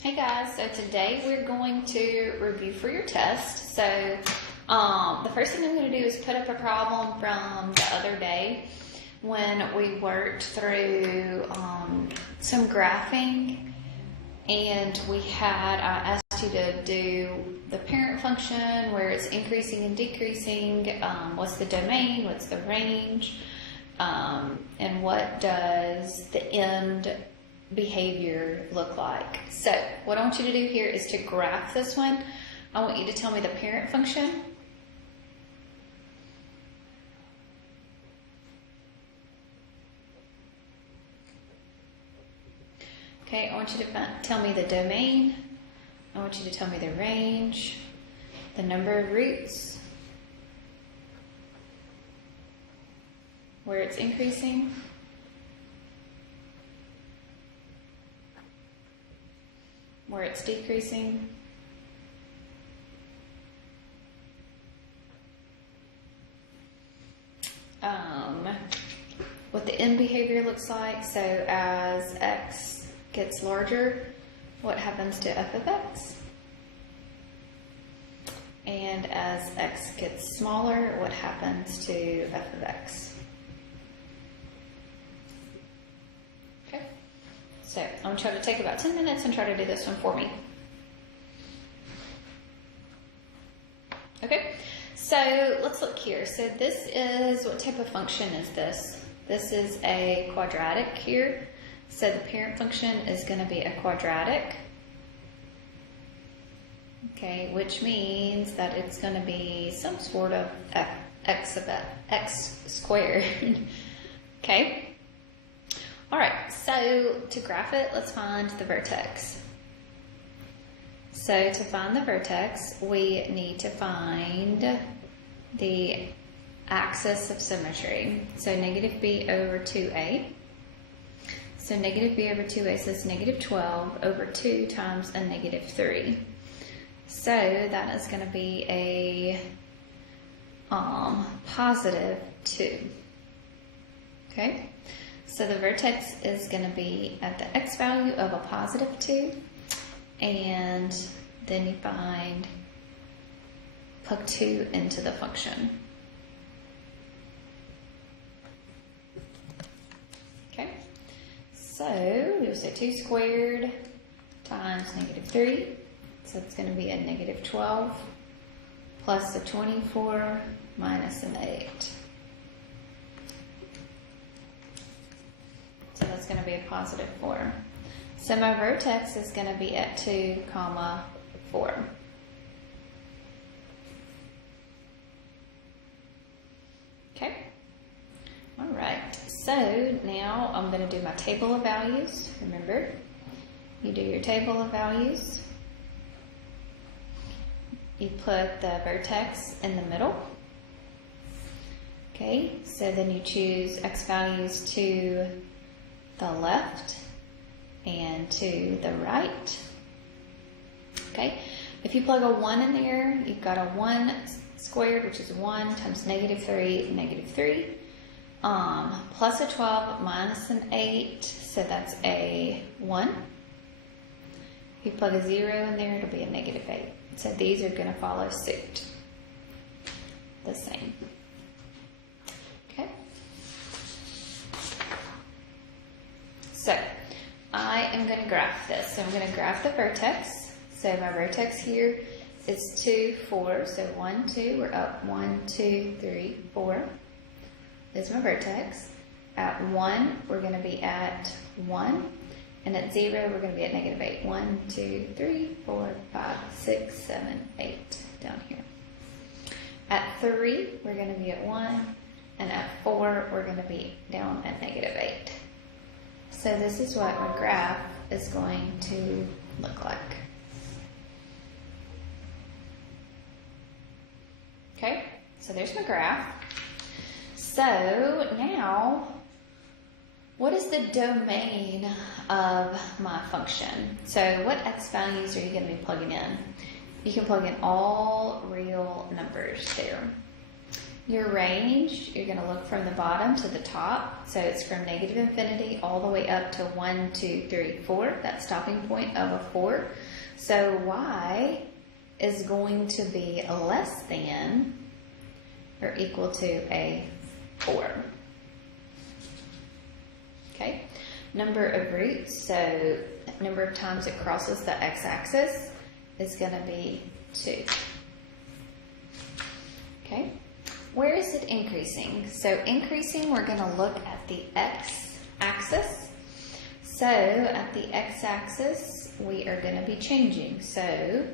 Hey guys, so today we're going to review for your test. So the first thing I'm going to do is put up a problem from the other day when we worked through some graphing, and I asked you to do the parent function where it's increasing and decreasing, what's the domain, what's the range, and what does the end behavior look like. So what I want you to do here is to graph this one. I want you to tell me the parent function. Okay, I want you to tell me the domain. I want you to tell me the range, the number of roots, where it's increasing, where it's decreasing, what the end behavior looks like. So as x gets larger, what happens to f of x? And as x gets smaller, what happens to f of x? Okay. So I'm going to try to take about 10 minutes and try to do this one for me. Okay, so let's look here. So this is, what type of function is this? This is a quadratic here. So the parent function is going to be a quadratic. Okay, which means that it's going to be some sort of x squared. Okay. All right, so to graph it, let's find the vertex. So to find the vertex, we need to find the axis of symmetry. So negative b over 2a. So negative b over 2a says negative 12 over 2 times a negative 3. So that is going to be a positive 2. Okay? So the vertex is going to be at the x value of a positive 2, and then you plug 2 into the function. Okay, so we'll say 2 squared times negative 3, so it's going to be a negative 12 plus a 24 minus an 8. So that's going to be a positive 4. So my vertex is going to be at 2, 4. Okay. All right. So now I'm going to do my table of values. Remember, you do your table of values. You put the vertex in the middle. Okay. So then you choose x values to the left and to the right. Okay, if you plug a 1 in there, you've got a 1 squared, which is 1 times negative 3, negative 3, plus a 12 minus an 8, so that's a 1. If you plug a 0 in there, it'll be a negative 8. So these are going to follow suit, the same. Okay. So I am going to graph this. So I'm going to graph the vertex. So my vertex here is 2, 4. So 1, 2, we're up 1, 2, 3, 4. There's my vertex. At 1, we're going to be at 1. And at 0, we're going to be at negative 8. 1, 2, 3, 4, 5, 6, 7, 8 down here. At 3, we're going to be at 1. And at 4, we're going to be down at negative 8. So this is what my graph is going to look like. Okay, so there's my graph. So now, what is the domain of my function? So what x values are you going to be plugging in? You can plug in all real numbers there. your range, you're going to look from the bottom to the top. So it's from negative infinity all the way up to 1, 2, 3, 4, that stopping point of a 4. So y is going to be less than or equal to a 4. Okay, number of roots, so number of times it crosses the x-axis is going to be 2. Okay. Where is it increasing? So increasing, we're going to look at the x-axis. So at the x-axis, we are going to be changing. So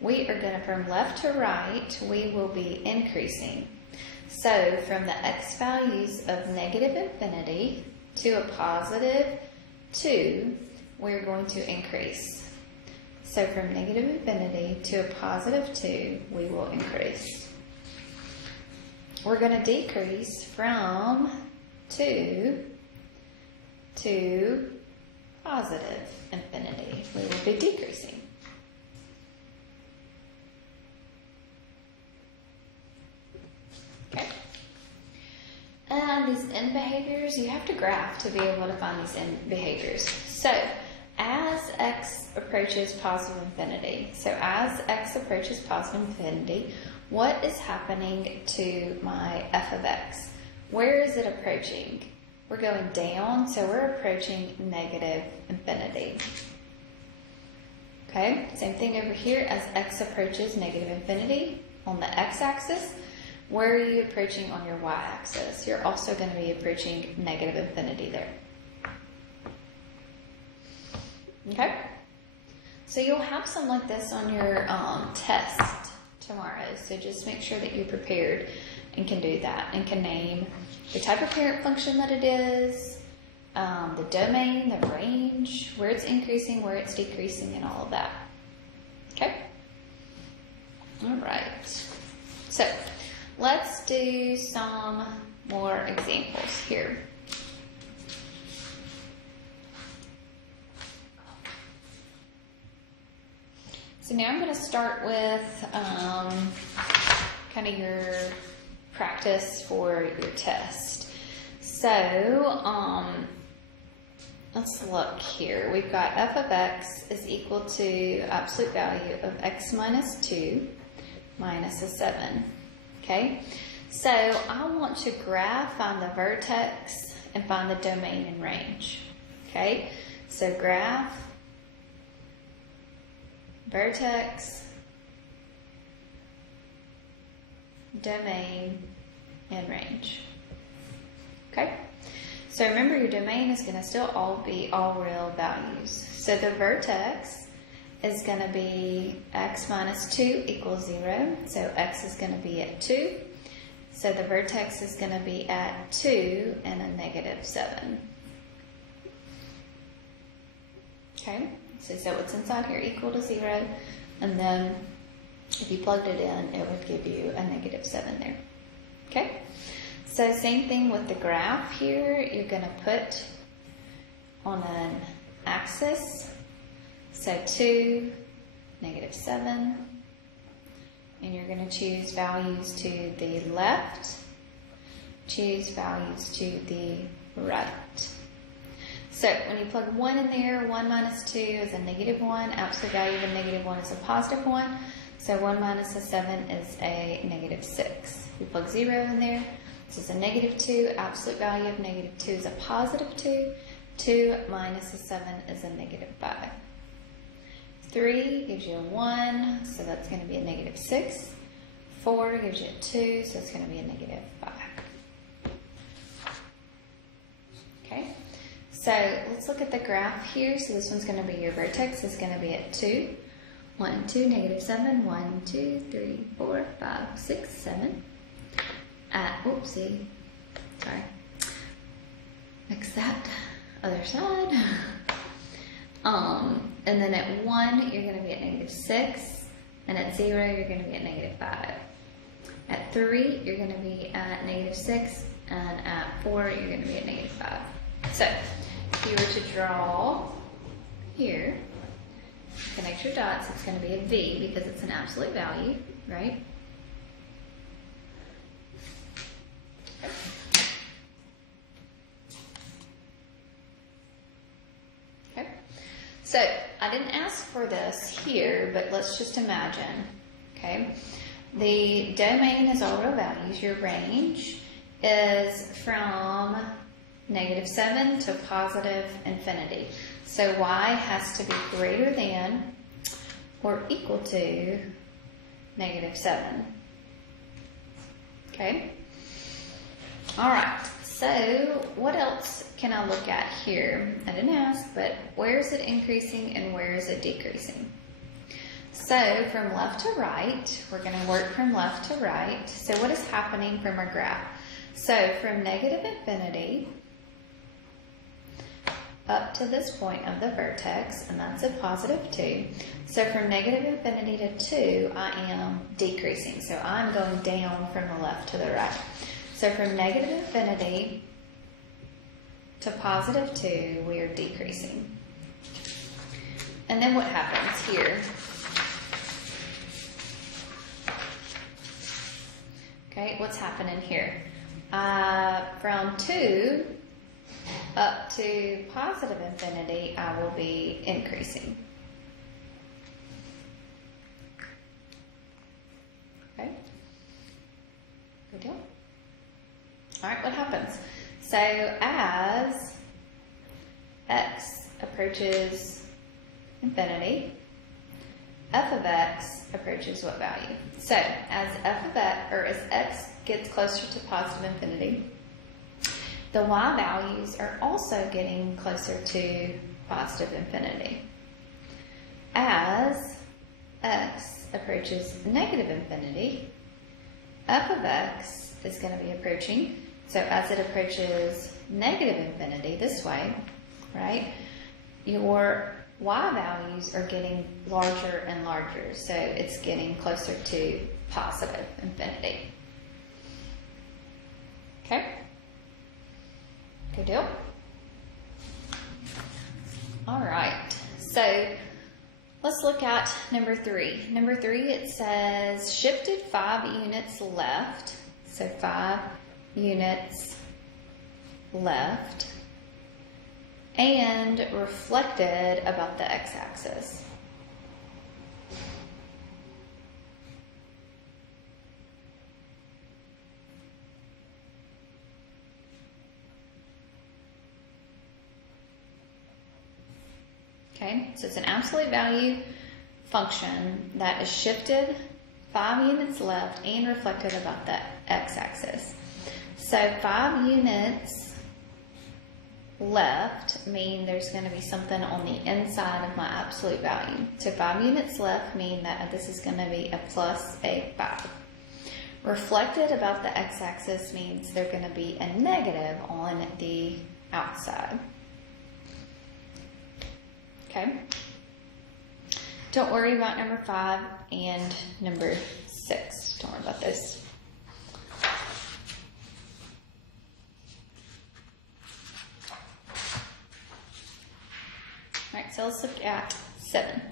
we are going to, from left to right, we will be increasing. So from the x values of negative infinity to a positive 2, we're going to increase. So from negative infinity to a positive 2, we will increase. We're going to decrease from 2 to positive infinity. We will be decreasing. Okay. And these end behaviors, you have to graph to be able to find these end behaviors. So as x approaches positive infinity, what is happening to my f of x? Where is it approaching? We're going down, so we're approaching negative infinity. Okay, same thing over here. As x approaches negative infinity on the x-axis, where are you approaching on your y-axis? You're also going to be approaching negative infinity there. Okay, so you'll have some like this on your test tomorrow, so just make sure that you're prepared and can do that and can name the type of parent function that it is, the domain, the range, where it's increasing, where it's decreasing, and all of that. Okay? All right. So let's do some more examples here. So now I'm going to start with kind of your practice for your test. So let's look here. We've got f of x is equal to absolute value of x minus 2 minus a 7. Okay, so I want to graph, find the vertex, and find the domain and range. Okay, so graph, vertex, domain, and range. Okay, so remember your domain is going to still all be all real values. So the vertex is going to be x minus 2 equals 0. So x is going to be at 2. So the vertex is going to be at 2 and a negative 7. Okay, so what's inside here equal to 0. And then if you plugged it in, it would give you a negative 7 there. Okay, so same thing with the graph here. You're going to put on an axis. So 2, negative 7, and you're going to choose values to the left, choose values to the right. So when you plug 1 in there, 1 minus 2 is a negative 1, absolute value of a negative 1 is a positive 1, so 1 minus a 7 is a negative 6. You plug 0 in there, this is a negative 2, absolute value of negative 2 is a positive 2, 2 minus a 7 is a negative 5. 3 gives you a 1, so that's going to be a negative 6. 4 gives you a 2, so it's going to be a negative 5. Okay, so let's look at the graph here. So this one's going to be your vertex is going to be at 2. 1, 2, negative 7. 1, 2, 3, 4, 5, 6, 7. Oopsie, sorry. Fix that other side. And then at 1, you're going to be at negative 6, and at 0, you're going to be at negative 5. At 3, you're going to be at negative 6, and at 4, you're going to be at negative 5. So, if you were to draw here, connect your dots, it's going to be a V because it's an absolute value, right? ask for this here, but let's just imagine, okay? The domain is all real values. Your range is from -7 to positive infinity. So y has to be greater than or equal to -7. Okay? All right. So what else can I look at here? I didn't ask, but where is it increasing and where is it decreasing? So from left to right, we're going to work from left to right. So what is happening from our graph? So from -infinity up to this point of the vertex, and that's a +2. So from -infinity to 2, I am decreasing. So I'm going down from the left to the right. So from -infinity to +2, we are decreasing. And then what happens here? Okay, what's happening here? From 2 up to +infinity, I will be increasing. Okay, good deal. All right, what happens? So as x approaches infinity, f of x approaches what value? So as f of x, or as x gets closer to positive infinity, the y values are also getting closer to positive infinity. As x approaches negative infinity, f of x is going to be approaching. So as it approaches negative infinity this way, right, your y values are getting larger and larger. So it's getting closer to positive infinity. Okay? Good deal. All right, so let's look at number 3. Number 3, it says shifted 5 units left. So 5 units left and reflected about the x-axis. Okay, so it's an absolute value function that is shifted 5 units left and reflected about the x-axis. So 5 units left mean there's going to be something on the inside of my absolute value. So 5 units left mean that this is going to be a plus a 5. Reflected about the x-axis means they're going to be a negative on the outside. Okay. Don't worry about number 5 and number 6. Don't worry about this. All right, so let's look at 7.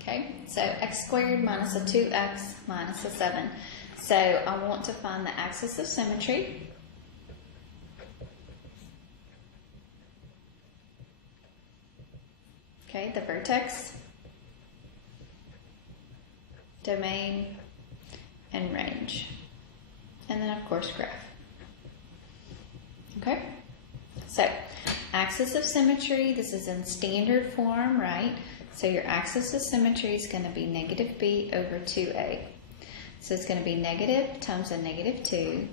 Okay, so x squared minus a 2x minus a 7. So I want to find the axis of symmetry. Okay, the vertex, domain, and range. And then, of course, graph. Okay, so axis of symmetry, this is in standard form, right? So your axis of symmetry is going to be negative b over 2a. So it's going to be negative times a negative 2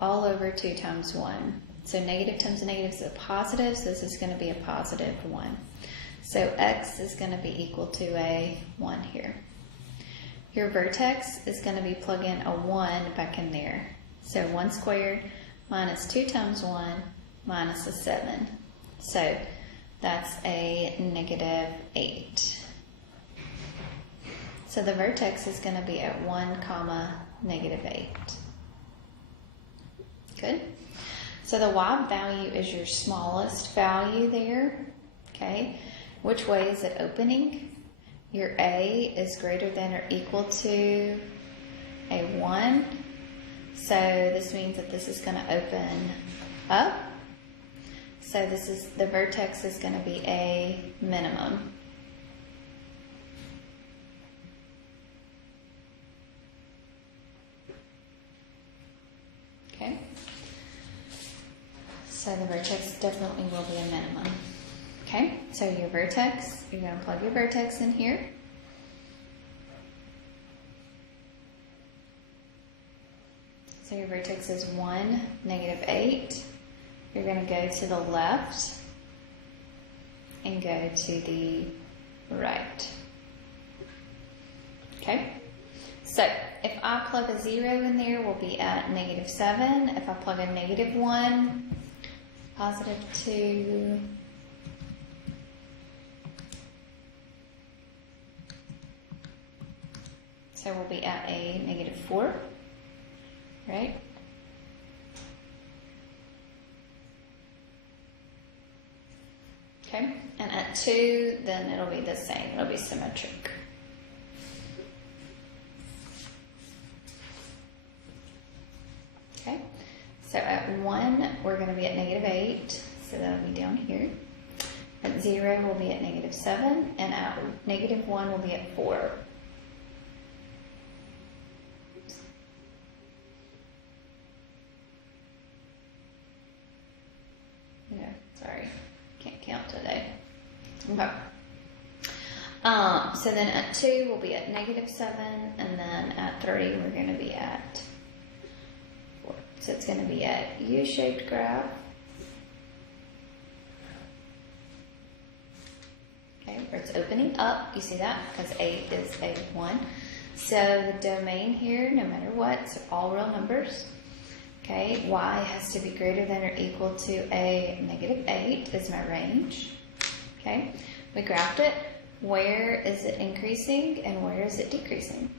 all over 2 times 1. So negative times a negative is a positive, so this is going to be a positive 1. So x is going to be equal to a 1 here. Your vertex is going to be plug in a 1 back in there. So 1 squared minus 2 times 1 minus a 7. So that's a negative 8. So the vertex is going to be at 1, negative 8. Good. So the y value is your smallest value there. Okay. Which way is it opening? Your a is greater than or equal to a 1. So this means that this is going to open up. So this is, the vertex is going to be a minimum. Okay. So the vertex definitely will be a minimum. Okay, so your vertex, you're going to plug your vertex in here. So your vertex is 1, -8. You're going to go to the left and go to the right. Okay, so if I plug a 0 in there, we'll be at -7. If I plug a -1, +2, so we'll be at a -4, right? Okay, and at 2, then it'll be the same, it'll be symmetric. Okay, so at 1, we're going to be at -8, so that'll be down here. At 0, we'll be at -7, and at -1, we'll be at 4. Yeah, sorry, can't count today. Okay. So then at 2, we'll be at -7, and then at 3, we're going to be at 4. So it's going to be a U-shaped graph. Okay, where it's opening up. You see that? Because 8 is a 1. So the domain here, no matter what, it's all real numbers. Okay, y has to be greater than or equal to a -8 is my range. Okay, we graphed it. Where is it increasing and where is it decreasing?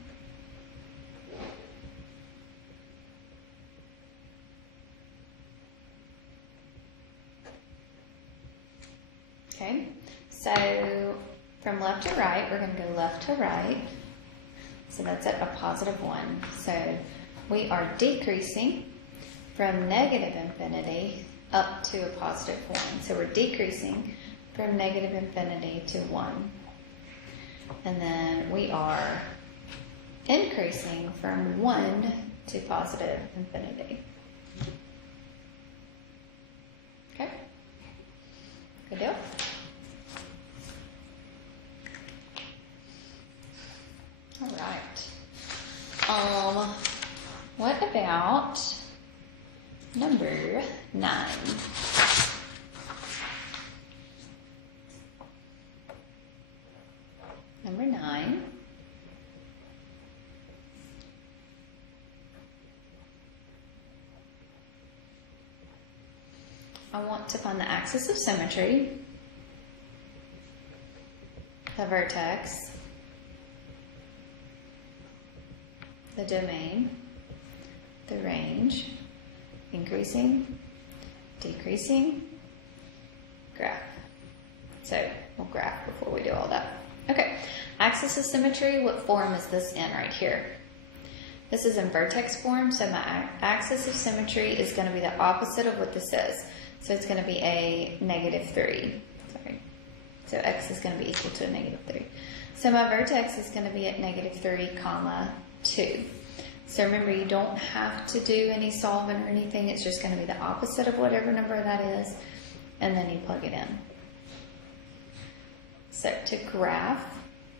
Okay, so from left to right, we're going to go left to right. So that's at a +1. So we are decreasing from -infinity up to a +1. So we're decreasing from -infinity to 1. And then we are increasing from 1 to +infinity. Okay? Good deal? All right. What about number 9? Number 9. I want to find the axis of symmetry, the vertex, the domain, the range, increasing, decreasing, graph. So we'll graph before we do all that. Okay, axis of symmetry, what form is this in right here? This is in vertex form, so my axis of symmetry is going to be the opposite of what this is. So it's going to be a -3. Sorry. So x is going to be equal to a -3. So my vertex is going to be at -3, 2. So remember, you don't have to do any solving or anything. It's just going to be the opposite of whatever number that is, and then you plug it in. So to graph,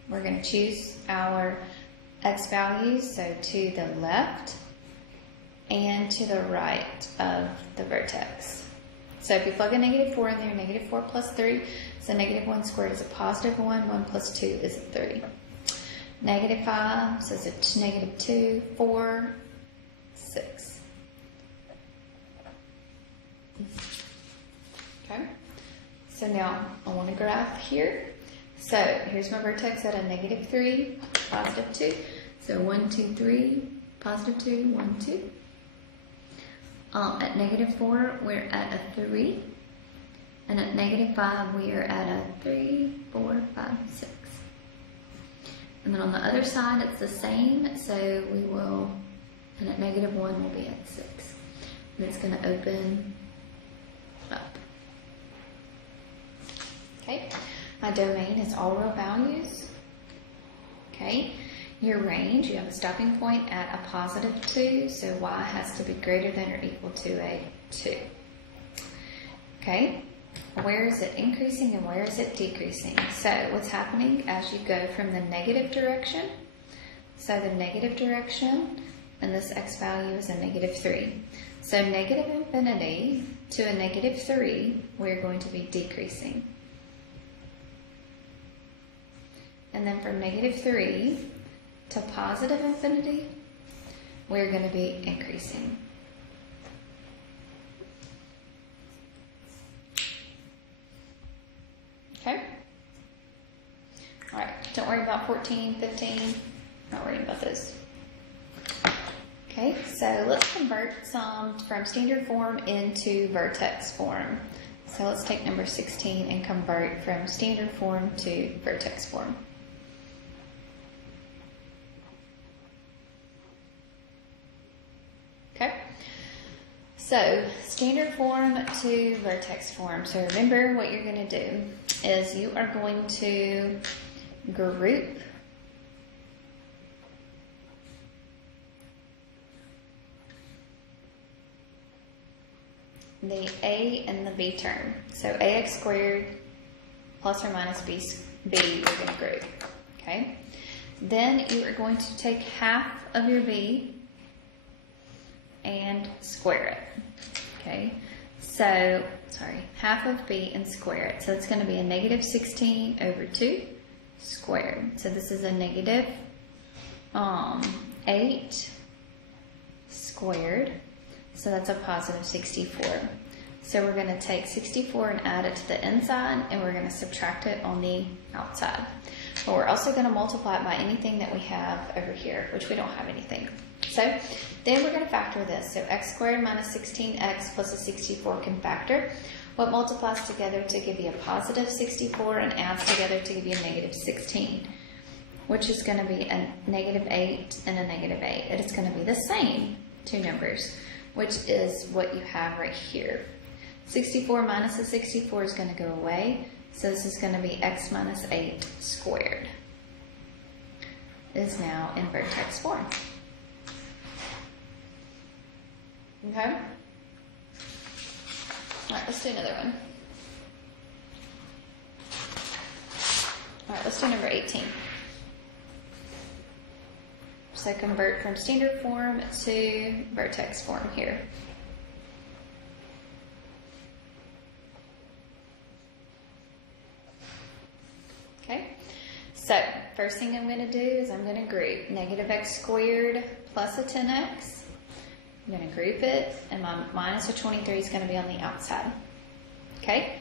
we're going to choose our x values, so to the left and to the right of the vertex. So if you plug a -4 in there, -4 plus 3, so -1 squared is a +1, 1 plus 2 is a 3. -5, so it's a -2, 4, 6. Okay, so now I want to graph here. So here's my vertex at a -3, +2. So 1, 2, 3, +2, 1, 2. At -4, we're at a 3. And at -5, we are at a 3, 4, 5, 6. And then on the other side, it's the same. So we will and at -1 will be at 6. And it's going to open up. Okay, my domain is all real values. Okay, your range, you have a stopping point at a +2, so y has to be greater than or equal to a 2. Okay, where is it increasing and where is it decreasing? So what's happening as you go from the negative direction? So the negative direction, and this x value is a -3. So negative infinity to a -3, we're going to be decreasing. And then from -3 to positive infinity, we're going to be increasing. Okay? All right, don't worry about 14, 15, not worrying about those. Okay, so let's convert some from standard form into vertex form. So let's take number 16 and convert from standard form to vertex form. Okay, so standard form to vertex form. So remember what you're going to do is you are going to group the a and the b term. So ax squared plus or minus b, we're going to group. Okay, then you are going to take half of your b and square it. Okay, so, half of b and square it. So it's going to be a -16 over 2 squared. So this is a -8 squared. So that's a +64. So we're going to take 64 and add it to the inside, and we're going to subtract it on the outside. But we're also going to multiply it by anything that we have over here, which we don't have anything. So then we're going to factor this. So x squared minus 16x plus a 64 can factor. What multiplies together to give you a +64 and adds together to give you a -16, which is going to be a -8 and a -8. It is going to be the same two numbers, which is what you have right here. 64 minus the 64 is going to go away, so this is going to be x minus 8 squared. It is now in vertex form. Okay? Alright, let's do another one. Alright, let's do number 18. So convert from standard form to vertex form here. Okay, so first thing I'm going to do is I'm going to group -x squared plus a 10x. I'm going to group it, and my minus a 23 is going to be on the outside. Okay,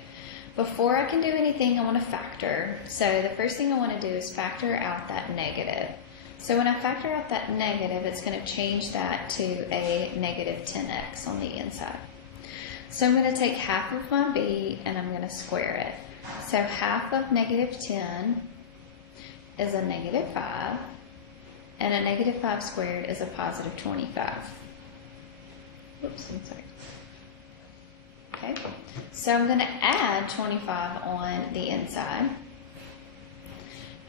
before I can do anything, I want to factor. So the first thing I want to do is factor out that negative. So when I factor out that negative, it's going to change that to a -10x on the inside. So I'm going to take half of my b and I'm going to square it. So half of -10 is a -5, and a -5 squared is a +25. Oops, I'm sorry. Okay, so I'm going to add 25 on the inside.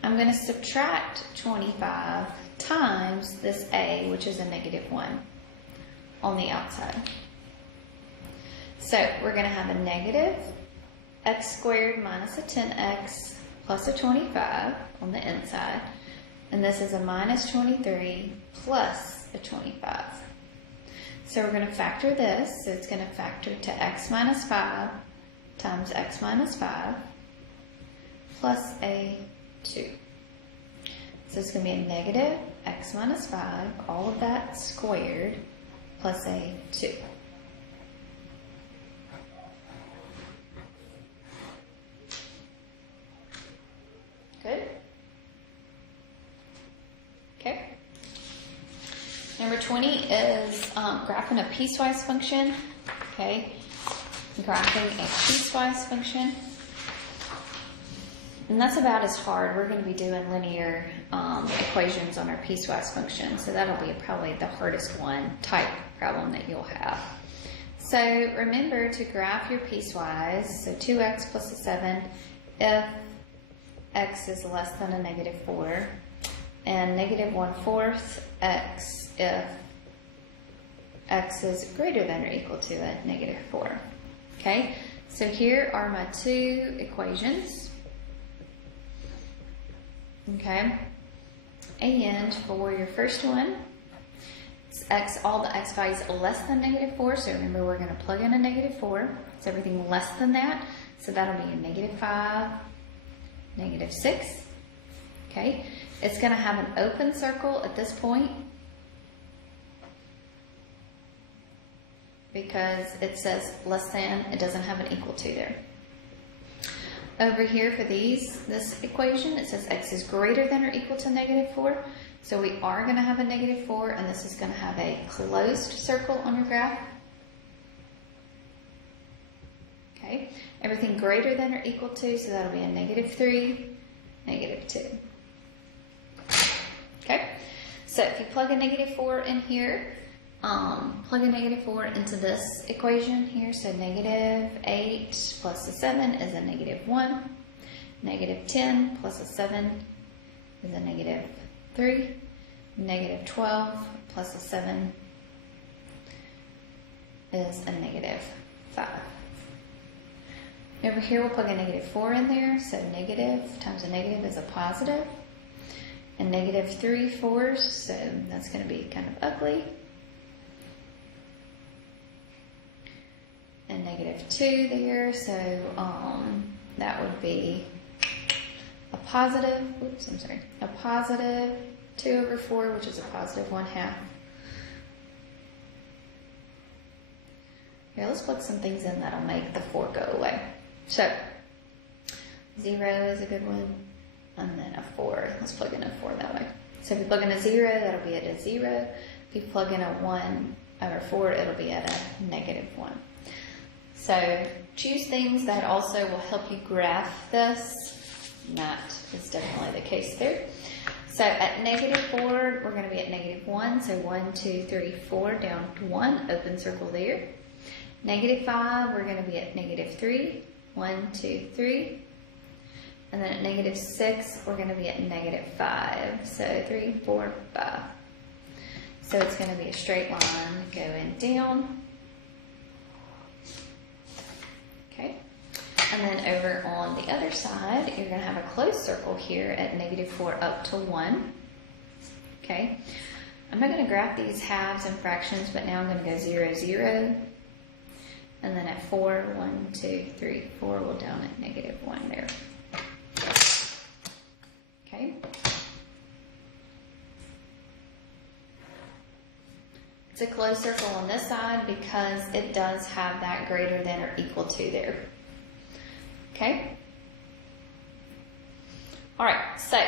I'm going to subtract 25 times this a, which is a -1, on the outside. So we're going to have a -x squared minus a 10x plus a 25 on the inside. And this is a -23 plus a 25. So we're going to factor this. So it's going to factor to x minus 5 times x minus 5 plus a 2. So it's going to be a -x minus 5, all of that squared, plus a 2. Good? Okay. Number 20 is graphing a piecewise function. Okay. Graphing a piecewise function. And that's about as hard. We're going to be doing linear equations on our piecewise function. So that'll be probably the hardest one type problem that you'll have. So remember to graph your piecewise. So 2x plus a 7 if x is less than a -4. And -1/4 x if x is greater than or equal to a -4. Okay, so here are my two equations. Okay, and for your first one, it's x, all the x values less than -4. So remember, we're going to plug in a -4. So everything less than that. So that'll be a -5, -6. Okay, it's going to have an open circle at this point because it says less than, it doesn't have an equal to there. Over here for this equation, it says x is greater than or equal to -4. So we are going to have a -4, and this is going to have a closed circle on your graph. Okay, everything greater than or equal to, so that'll be a -3, -2. Okay, so if you plug a -4 in here, plug a -4 into this equation here, so -8 plus a 7 is a -1, -10 plus a 7 is a -3, -12 plus a 7 is a -5. Over here we'll plug a -4 in there, so negative times a negative is a positive, and -3/4, so that's going to be kind of ugly. And -2 there, so that would be a positive, a positive 2/4, which is a positive 1/2. Here, let's plug some things in that'll make the 4 go away. So 0 is a good one, and then a 4. Let's plug in a 4 that way. So if you plug in a 0, that'll be at a 0. If you plug in a 1/4, it'll be at a -1. So choose things that also will help you graph this. And that is definitely the case there. So at -4, we're going to be at -1. So 1, 2, 3, 4, down to 1, open circle there. -5, we're going to be at -3, 1, 2, 3. And then at -6, we're going to be at -5. So 3, 4, 5. So it's going to be a straight line going down. Okay, and then over on the other side, you're going to have a closed circle here at -4 up to 1. Okay, I'm not going to graph these halves and fractions, but now I'm going to go 0, 0. And then at 4, 1, 2, 3, 4, we'll down at -1 there. Okay. It's a closed circle on this side because it does have that greater than or equal to there. Okay? Alright, so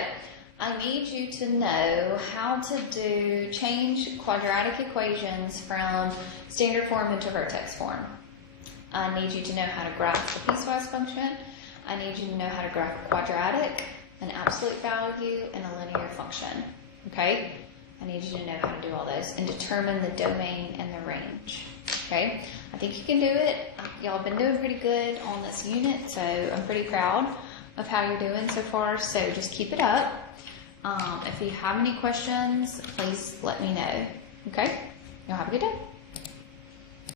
I need you to know how to change quadratic equations from standard form into vertex form. I need you to know how to graph the piecewise function. I need you to know how to graph a quadratic, an absolute value, and a linear function. Okay? I need you to know how to do all those and determine the domain and the range. Okay? I think you can do it. Y'all have been doing pretty good on this unit, so I'm pretty proud of how you're doing so far. So just keep it up. If you have any questions, please let me know. Okay? Y'all have a good day.